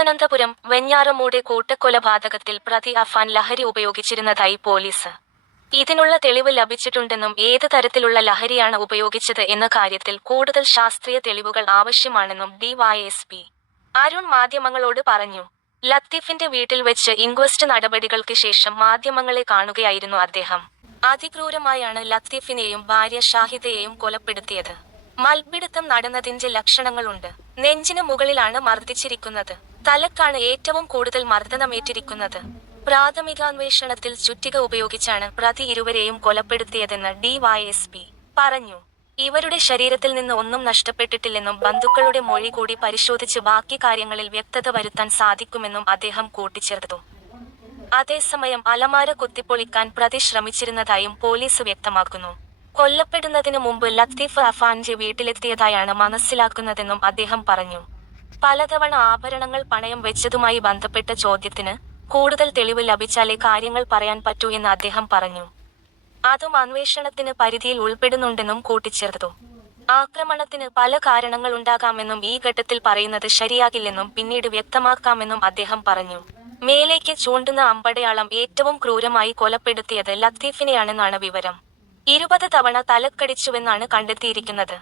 തിരുവനന്തപുരം വെഞ്ഞാറമൂട് കൂട്ടക്കൊലപാതകത്തിൽ പ്രതി അഫാൻ ലഹരി ഉപയോഗിച്ചിരുന്നതായി പോലീസ്. ഇതിനുള്ള തെളിവ് ലഭിച്ചിട്ടുണ്ടെന്നും ഏത് തരത്തിലുള്ള ലഹരിയാണ് ഉപയോഗിച്ചത് എന്ന കാര്യത്തിൽ കൂടുതൽ ശാസ്ത്രീയ തെളിവുകൾ ആവശ്യമാണെന്നും ഡിവൈഎസ്പി അരുൺ മാധ്യമങ്ങളോട് പറഞ്ഞു. ലത്തീഫിന്റെ വീട്ടിൽ വെച്ച് ഇൻക്വസ്റ്റ് നടപടികൾക്ക് ശേഷം മാധ്യമങ്ങളെ കാണുകയായിരുന്നു അദ്ദേഹം. അതിക്രൂരമായാണ് ലത്തീഫിനെയും ഭാര്യ ഷാഹിദയെയും കൊലപ്പെടുത്തിയത്. മൽപിടുത്തം നടന്നതിന്റെ ലക്ഷണങ്ങളുണ്ട്. നെഞ്ചിന് മുകളിലാണ് മർദ്ദിച്ചിരിക്കുന്നത്. തലക്കാണ് ഏറ്റവും കൂടുതൽ മർദ്ദനമേറ്റിരിക്കുന്നത്. പ്രാഥമികാന്വേഷണത്തിൽ ചുറ്റിക ഉപയോഗിച്ചാണ് പ്രതി ഇരുവരെയും കൊലപ്പെടുത്തിയതെന്ന് ഡിവൈഎസ്പി പറഞ്ഞു. ഇവരുടെ ശരീരത്തിൽ നിന്ന് ഒന്നും നഷ്ടപ്പെട്ടിട്ടില്ലെന്നും ബന്ധുക്കളുടെ മൊഴി കൂടി പരിശോധിച്ച് ബാക്കി കാര്യങ്ങളിൽ വ്യക്തത വരുത്താൻ സാധിക്കുമെന്നും അദ്ദേഹം കൂട്ടിച്ചേർത്തു. അതേസമയം അലമാര കുത്തിപ്പൊളിക്കാൻ പ്രതി ശ്രമിച്ചിരുന്നതായും പോലീസ് വ്യക്തമാക്കുന്നു. കൊല്ലപ്പെടുന്നതിന് മുമ്പ് ലത്തീഫ് അഫാന്റെ വീട്ടിലെത്തിയതായാണ് മനസ്സിലാക്കുന്നതെന്നും അദ്ദേഹം പറഞ്ഞു. പലതവണ ആഭരണങ്ങൾ പണയം വെച്ചതുമായി ബന്ധപ്പെട്ട ചോദ്യത്തിന് കൂടുതൽ തെളിവ് ലഭിച്ചാലേ കാര്യങ്ങൾ പറയാൻ പറ്റൂ എന്ന് അദ്ദേഹം പറഞ്ഞു. അതും അന്വേഷണത്തിന് പരിധിയിൽ ഉൾപ്പെടുന്നുണ്ടെന്നും കൂട്ടിച്ചേർത്തു. ആക്രമണത്തിന് പല കാരണങ്ങളുണ്ടാകാമെന്നും ഈ ഘട്ടത്തിൽ പറയുന്നത് ശരിയാകില്ലെന്നും പിന്നീട് വ്യക്തമാക്കാമെന്നും അദ്ദേഹം പറഞ്ഞു. മേലേക്ക് ചൂണ്ടുന്ന അമ്പടയാളം ഏറ്റവും ക്രൂരമായി കൊലപ്പെടുത്തിയത് ലത്തീഫിനെയാണെന്നാണ് വിവരം. 20 തവണ തലക്കടിച്ചുവെന്നാണ് കണ്ടെത്തിയിരിക്കുന്നത്.